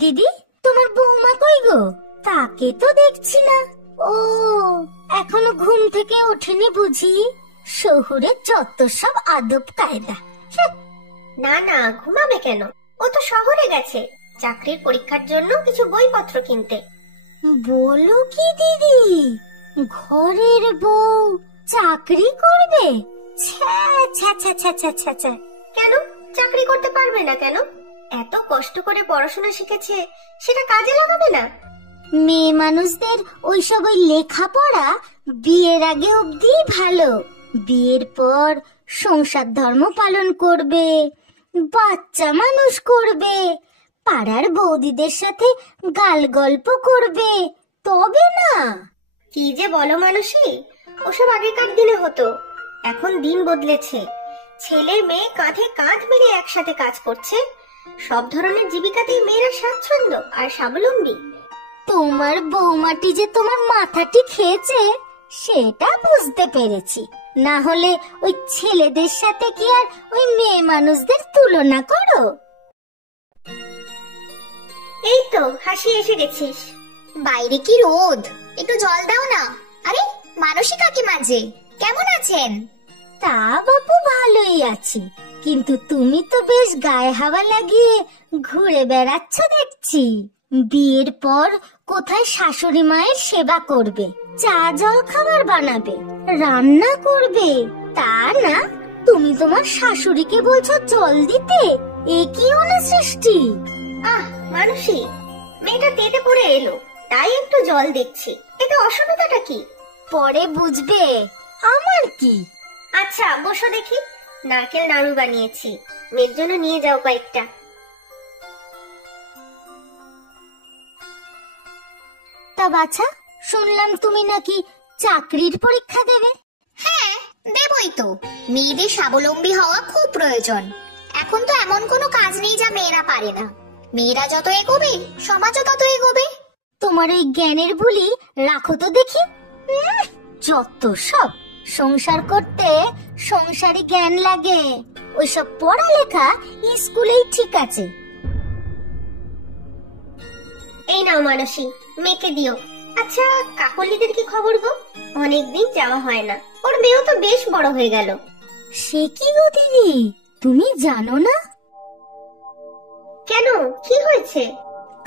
দিদি, তোমার বৌমা কই গো? তাকে তো দেখছি না। ও, এখনো ঘুম থেকে ওঠেনি বুঝি? শহুরে যত সব আদব কায়দা। না না, ঘুমাবে কেন? ও তো শহরে গেছে চাকরির পরীক্ষার জন্য কিছু বইপত্র কিনতে। বলো কি দিদি, ঘরের বউ চাকরি করবে? ছ্যা ছ্যা ছ্যা ছ্যা ছ্যা ছ্যা ছ্যা। কেন চাকরি করতে পারবে না? কেন? এত কষ্ট করে পড়াশোনা শিখেছে, সেটা কাজে লাগাবে না? মেয়ে মানুষদের ওইসব ওই লেখাপড়া বিয়ের আগে অবধি ভালো। বিয়ের পর সংসার ধর্ম পালন করবে, বাচ্চা মানুষ করবে, পাড়ার বৌদিদের সাথে গাল গল্প করবে, তবে না। কি যে বলো মানসী, ওসব আগেকার দিনে হতো। এখন দিন বদলেছে। ছেলে মেয়ে কাঁধে কাঁধ মিলিয়ে একসাথে কাজ করছে। সব ধরনের জীবিকাতেই মেয়েরা স্বাচ্ছন্দ্য আর স্বাবলম্বী। তোমার বৌমাটি যে তোমার মাথাটি খেয়েছে সেটা বুঝতে পেরেছি। না হলে ওই ছেলেদের সাথে কি আর ওই মেয়ে মানুষদের তুলনা করো? এই তো হাসি, এসে গেছিস। বাইরে কি রোদ, একটু জল দাও না। আরে মানসী কাকিমা যে, কেমন আছেন? তা বাপু ভালোই আছি, কিন্তু তুমি তো বেশ গায়ে হাওয়া লাগিয়ে ঘুরে বেড়াচ্ছ দেখছি। বিয়ের পর কোথায় শাশুড়ি মায়ের সেবা করবে, চা জল খাবার বানাবে, রান্না করবে, তা না তুমি তোমার শাশুড়িকে বলছো জল দিতে? এ কি অনাসৃষ্টি! আহ মানসী, মেয়েটা তেতে পড়ে এলো, তাই একটু জল দিচ্ছি। এতে অসুবিধাটা কি? পরে বুঝবে। আমার কি? আচ্ছা বসো দেখি, নারকেল নাড়ু বানিয়েছি, মেয়ের জন্য নিয়ে যাও কয়েকটা। তা বাছা, শুনলাম তুমি নাকি চাকরির পরীক্ষা দেবে? হ্যাঁ, দেবই তো। মেয়েদের স্বাবলম্বী হওয়া খুব প্রয়োজন। এখন তো এমন কোনো কাজ নেই যা মেয়েরা পারে না। মেয়েরা যত এগোবে, সমাজও তত এগোবে। তোমার ওই জ্ঞানের বুলি রাখো তো দেখি। যত সব! সংসার করতে সংসারী জ্ঞান লাগে, ওইসব পড়ালেখা স্কুলেই ঠিক আছে। এই নাও মানসী, মেয়েকে দিও। আচ্ছা কাকলিদের কি খবর গো? অনেকদিন যাওয়া হয় না। ওর মেয়েও তো বেশ বড় হয়ে গেল। সে কি গো দিদি, তুমি জানো না? কেন, কি হয়েছে?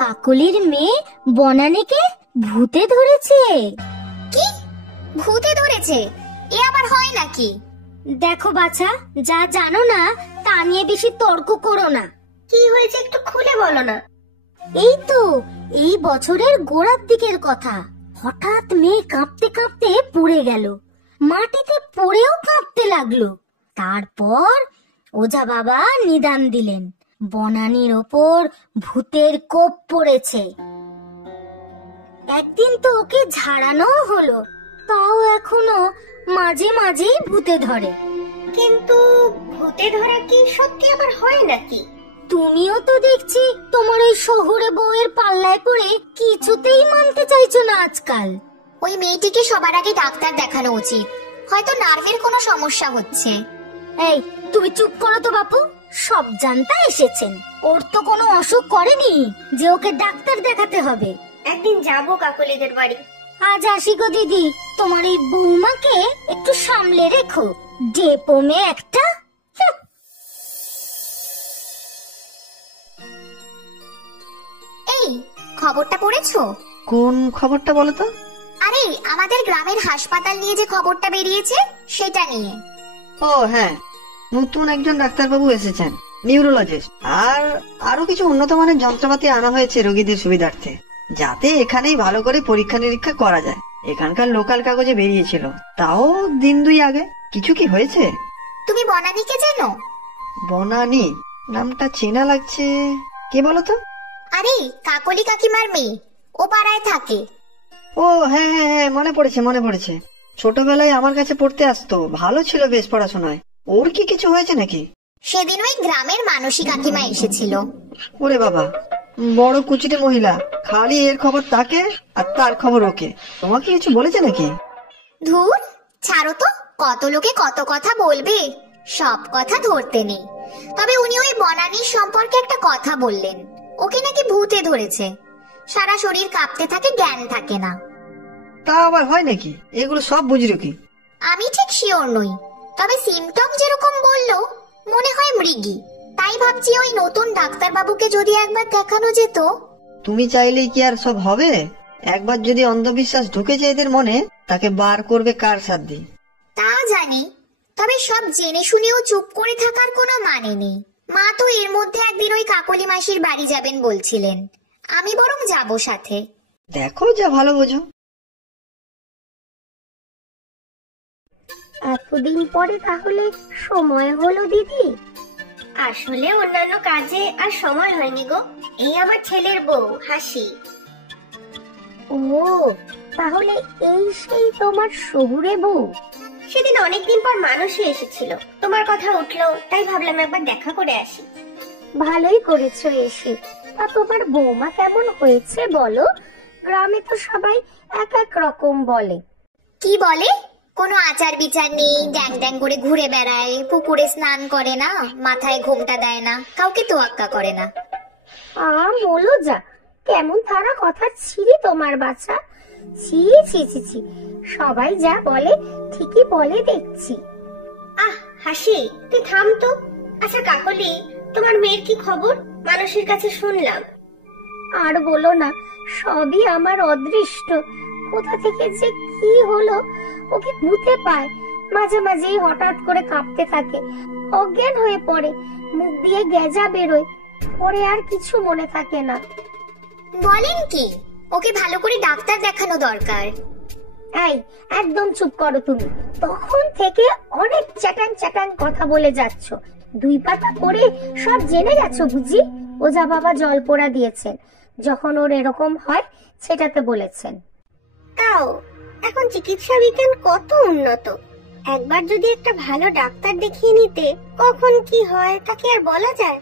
কাকলির মেয়ে বনানীকে ভূতে ধরেছে। কি? ভূতে ধরেছে? এ আবার হয় নাকি? দেখো বাছা, যা জানো না তা নিয়ে বেশি তর্ক করো না। কি হয়েছে একটু খুলে বলো না। এই তো এই বছরের গোড়ার দিকের কথা। হঠাৎ মেয়ে কাঁপতে কাঁপতে পড়ে গেল, মাটিতে পড়েও কাঁপতে লাগলো। তারপর ওঝা বাবা নিদান দিলেন, বনানীর ওপর ভূতের কোপ পড়েছে। একদিন তো ওকে ঝাড়ানো হলো, তাও এখনো মাঝে মাঝেই ভূতে ধরে। কিন্তু ভূতে ধরা কি সত্যি আবার হয় নাকি? তুমিও তো দেখছি তোমার ওই শহুরে বউয়ের পাল্লায় পড়ে কিছুতেই মানতে চাইছো না আজকাল। ওই মেয়েটিকে সবার আগে ডাক্তার দেখানো উচিত। হয়তো নার্ভের কোনো সমস্যা হচ্ছে। এই তুমি চুপ করো তো বাপু, সব জানতা এসেছেন। ওর তো কোনো অসুখ করেনি যে ওকে ডাক্তার দেখাতে হবে। একদিন যাবো কাকলিদের বাড়ি। আজ আসি গো দিদি, তোমার এই বৌমাকে একটু সামলে রেখো, ডেপো মেয়ে একটা। এই খবরটা পড়েছো? কোন খবরটা বলো তো? আরে আমাদের গ্রামের হাসপাতাল নিয়ে যে খবরটা বেরিয়েছে সেটা নিয়ে। ও হ্যাঁ, নতুন একজন ডাক্তারবাবু এসেছেন, নিউরোলজিস্ট। আর আরো কিছু উন্নত মানের যন্ত্রপাতি আনা হয়েছে রোগীদের সুবিধার্থে, যাতে এখানেই ভালো করে পরীক্ষা নিরীক্ষা করা যায়। এখানকার লোকাল কাগজে বেরিয়েছিল, তাও দিন 2 আগে। কিছু কি হয়েছে? তুমি বনানীকে চেনো? বনানী নামটা চেনা লাগছে। কে বলো তো? আরে কাকলি কাকিমার মেয়ে, ও পাড়ায় থাকে। ও হ্যাঁ হ্যাঁ হ্যাঁ, মনে পড়েছে। ছোটবেলায় আমার কাছে পড়তে আসতো, ভালো ছিল বেশ পড়াশোনায়। ওর কি কিছু হয়েছে নাকি? সেদিন ওই গ্রামের মানসী কাকিমা এসেছিল। ওরে বাবা, বড় কুচিতে মহিলা, খালি এর খবর তাকে আর তার খবর ওকে। তোমাকে কিছু বলেছে নাকি? ধুর, ছাড়ো তো, কত লোকে কত কথা বলবে, সব কথা ধরতে নেই। তবে উনি ওই বনানীর সম্পর্কে একটা কথা বললেন। ওকে নাকি ভূতে ধরেছে, সারা শরীর কাঁপতে থাকে, জ্ঞান থাকে না। তা আবার হয় নাকি? এগুলো সব বুঝলো কি? আমি ঠিক শিওর নই, তবে সিমটম যেরকম বললো মনে হয় মৃগী। তাই ভাবছি ওই নতুন ডাক্তার বাবুকে যদি একবার দেখানো যেত। তুমি চাইলেই কি আর সব হবে? একবার যদি অন্ধবিশ্বাস ঢুকেছে এদের মনে, তাকে বার করবে কার সাধ্য? তা জানি, তবে সব জেনে শুনেও চুপ করে থাকার কোনো মানে নেই। মা তো এর মধ্যে একদিন ওই কাকলি মাসির বাড়ি যাবেন বলছিলেন, আমি বরং যাব সাথে। দেখো যা ভালো বোঝো। এতদিন পরে তাহলে সময় হলো দিদি? আসলে অন্যান্য কাজে আর সময় হয়নি গো। এই আমার ছেলের বউ হাসি। ও, তাহলে এই সেই তোমার শহুরে বউ? সেদিন অনেকদিন পর মানুষই এসেছিল, তোমার কথা উঠলো, তাই ভাবলাম একবার দেখা করে আসি। ভালোই করেছো এসে। তা তোমার বৌমা কেমন হয়েছে বলো? গ্রামে তো সবাই এক এক রকম বলে। কি বলে? কোনো আচার বিচার নেই, ড্যাং ড্যাং করে ঘুরে বেড়ায়, পুকুরে স্নান করে না, মাথায় ঘোমটা দেয় না, কাউকে তোয়াক্কা করে না। মোলো যা, কেমন তারা কথা ছিরি তোমার বাচ্চা। ছি ছি ছি ছি, সবাই যা বলে ঠিকই বলে দেখছি। আহ হাসি, তুই থাম তো। আচ্ছা কাকলি, তোমার মেয়ের কি খবর? মানুষের কাছে শুনলাম। আর বলো না, সবই আমার অদৃষ্ট। কোথা থেকে যে কি হলো, ওকে ভূতে পায়, মাঝে মাঝেই হঠাৎ করে কাঁপতে থাকে, অজ্ঞান হয়ে পড়ে, মুখ দিয়ে গেজা বেরোয়, পরে আর কিছু মনে থাকে না। বলেন কি? ওকে ভালো করে ডাক্তার দেখানো দরকার। এই, একদম চুপ করো তুমি। তখন থেকে অনেক চ্যাটাং চ্যাটাং কথা বলে যাচ্ছ। 2 পাতা পড়ে সব জেনে গেছো বুঝি? ওঝা বাবা জল পোড়া দিয়েছেন, যখন ওর এরকম হয় সেটাতে বলেছেন। তাও এখন চিকিৎসা বিজ্ঞান কত উন্নত। একবার যদি একটা ভালো ডাক্তার দেখিয়ে নিতে, কখন কি হয় তাকে আর বলা যায়?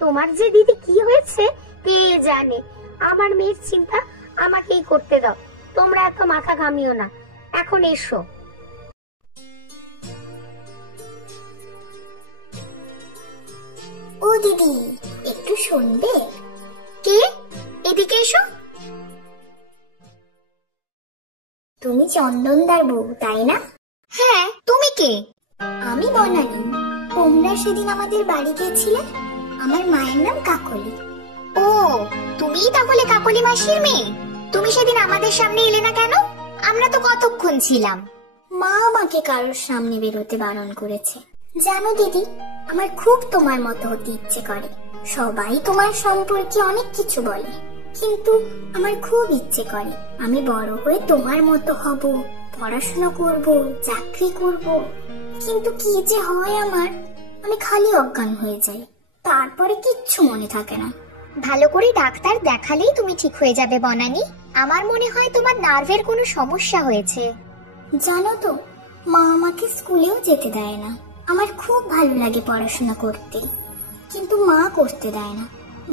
তোমার যে দিদি কি হয়েছে কে জানে। আমার মেয়ের চিন্তা আমাকেই করতে দাও, তোমরা এত মাথা ঘামিও না। এখন এসো। ও দিদি, একটু শুনবে? কে? এদিকে এসো। তুমি চন্দনদার বউ, তাই না? হ্যাঁ, তুমি কে? আমি বনানী। তোমরা সেদিন আমাদের বাড়ি গিয়েছিলে। আমার মায়ের নাম কাকলি। ও, তুমিই তাহলে কাকলি মাসির মেয়ে? তুমি সেদিন আমাদের সামনে এলে না কেন? আমরা তো কতক্ষণ ছিলাম। মা আমাকে কারোর সামনে বেরোতে বারণ করেছে। জানো দিদি, আমার খুব তোমার মতো হতে ইচ্ছে করে। সবাই তোমার সম্পর্কে অনেক কিছু বলে, কিন্তু আমার খুব ইচ্ছে করে আমি বড় হয়ে তোমার মতো হব, পড়াশোনা করব, চাকরি করব। কিন্তু কি যে হয় আমার, আমি খালি অজ্ঞান হয়ে যাই, তারপরে কিচ্ছু মনে থাকে না। ভালো করে ডাক্তার দেখালেই তুমি ঠিক হয়ে যাবে বনানী। আমার মনে হয় তোমার নার্ভের কোনো সমস্যা হয়েছে। জানো তো, মা আমাকে স্কুলেও যেতে দেয় না। আমার খুব ভালো লাগে পড়াশোনা করতে, কিন্তু মা করতে দেয় না।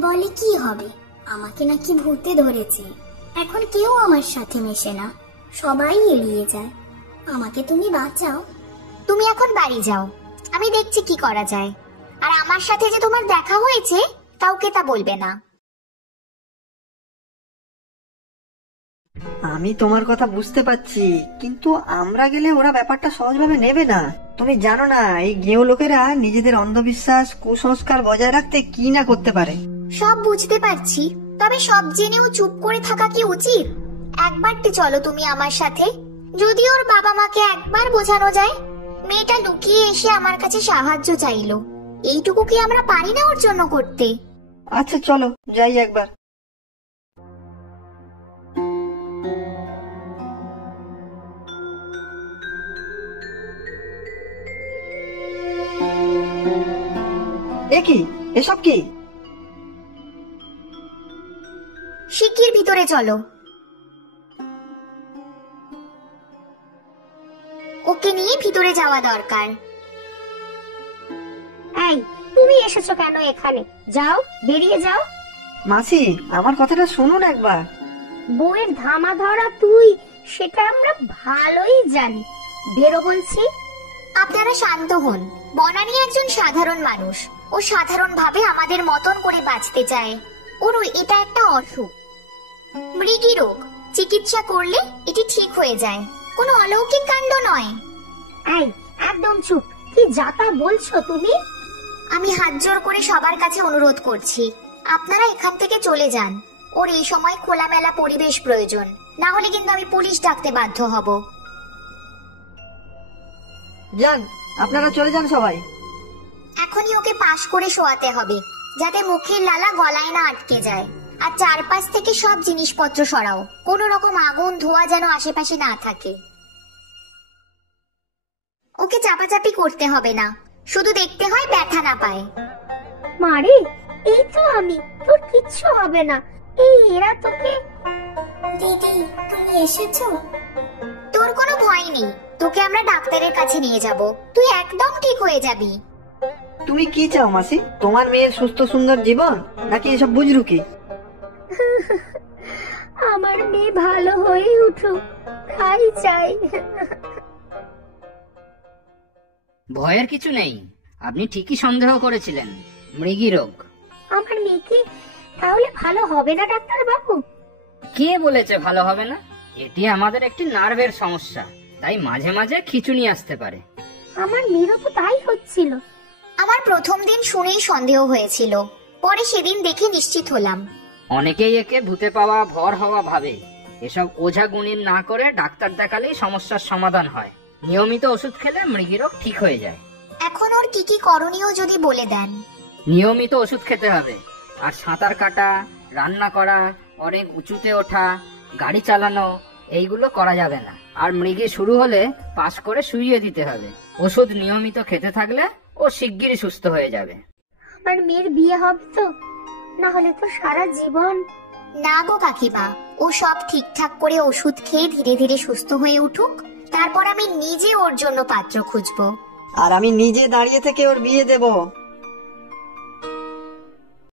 বলে কি হবে, আমাকে নাকি ভূতে ধরেছে। এখন কেউ আমার সাথে মেশে না, সবাই এড়িয়ে যায়। আমাকে তুমি বাঁচাও। তুমি এখন বাড়ি যাও, আমি দেখছি কি করা যায়। আর আমার সাথে যে তোমার দেখা হয়েছে কাউকে তা বলবে না। আমি তোমার কথা বুঝতে পারছি, কিন্তু আমরা গেলে ওরা ব্যাপারটা সহজভাবে নেবে না। তুমি জানো না, এই গেঁয়ো লোকেরা নিজেদের অন্ধবিশ্বাস, কুসংস্কার বজায় রাখতে কি না করতে পারে। সব বুঝতে পারছি, তবে সব জেনেও চুপ করে থাকা কি উচিত? একবারটি চলো তুমি আমার সাথে। যদি ওর বাবা মাকে একবার বোঝানো যায়। মেয়েটা লুকিয়ে এসে আমার কাছে সাহায্য চাইলো, এইটুকু কি আমরা পারি না ওর জন্য করতে? আচ্ছা চলো যাই একবার। কি এসব কি? শিগগির ভিতরে চলো। ওকে নিয়ে ভিতরে যাওয়া দরকার। এই, তুমি এসেছো কেন এখানে? যাও, বেরিয়ে যাও। মাসি, আমার কথাটা শুনুন একবার। বউয়ের ধামা ধরা তুই, সেটা আমরা ভালোই জানি। বেরো বলছি। আপনারা শান্ত হন। বনানী একজন সাধারণ মানুষ, ও সাধারণ ভাবে আমাদের মতন করে বাঁচতে চায়। ওর এটা একটা অসুখ, মৃগী রোগ। চিকিৎসা করলে এটি ঠিক হয়ে যায়, কোনো অলৌকিক কাণ্ড নয়। এই একদম চুপ, কি যাতা বলছো তুমি? আমি হাত জোর করে সবার কাছে অনুরোধ করছি, আপনারা এখান থেকে চলে যান। ওর এই সময় খোলামেলা পরিবেশ প্রয়োজন, না হলে কিন্তু আমি পুলিশ ডাকতে বাধ্য হব। যান, আপনারা চলে যান সবাই। এখনই ওকে পাশ করে শোয়াতে হবে, যাতে মুখের লালা গলায় না আটকে যায়। আর চারপাশ থেকে সব জিনিসপত্র সরাও, কোনো রকম আগুন ধোঁয়া যেন আশেপাশে না থাকে। ওকে চাপাচাপি করতে হবে না, শুধু দেখতে হয় ব্যথা না পায়। মারে, এই তো আমি, তোর কিচ্ছু হবে না। এই এরা তোকে। দিদি তুমি এসেছো? তোর কোনো ভয় নেই, তোকে আমরা ডাক্তারের কাছে নিয়ে যাব, তুই একদম ঠিক হয়ে যাবি। তুমি কি চাও মাসি? তোমার মেয়ের সুস্থ সুন্দর জীবন, নাকি এসব বুজরুকি? আমার মেয়ে ভালো হয়ে উঠুক, তাই চাই। ভয়ের কিছু নেই, আপনি ঠিকই সন্দেহ করেছিলেন, মৃগী রোগ। আমার মেয়ে কি তাহলে ভালো হবে না ডাক্তার বাবু? কে বলেছে ভালো হবে না? এটি আমাদের একটি নার্ভের সমস্যা, তাই মাঝে মাঝে খিঁচুনি আসতে পারে। আমার মেয়েরও তো তাই হচ্ছিল। আমার প্রথম দিন শুনেই সন্দেহ হয়েছিল, পরে সেদিন দেখে নিশ্চিত হলাম। অনেকেই একে ভূতে পাওয়া ভর হওয়া ভাবে। এসব ওঝা গুণিন না করে ডাক্তার দেখালেই সমস্যার সমাধান হয়। নিয়মিত ওষুধ খেলে মৃগী রোগ ঠিক হয়ে যায়। এখন ওর কি কি করণীয় যদি বলে দেন। নিয়মিত ওষুধ খেতে হবে, আর সাঁতার কাটা, রান্না করা, অনেক উঁচুতে ওঠা, গাড়ি চালানো এইগুলো করা যাবে না। আর মৃগী শুরু হলে পাশ করে শুইয়ে দিতে হবে। ওষুধ নিয়মিত খেতে থাকলে ও শিগগিরই সুস্থ হয়ে যাবে। আমার মেয়ের বিয়ে হবে তো, না হলে তো সারা জীবন। না গো কাকিমা, ও সব ঠিকঠাক করে ওষুধ খেয়ে ধীরে ধীরে সুস্থ হয়ে উঠুক, তারপর আমি নিজে ওর জন্য পাত্র খুঁজবো। আর আমি নিজে দাঁড়িয়ে থেকে ওর বিয়ে দেব।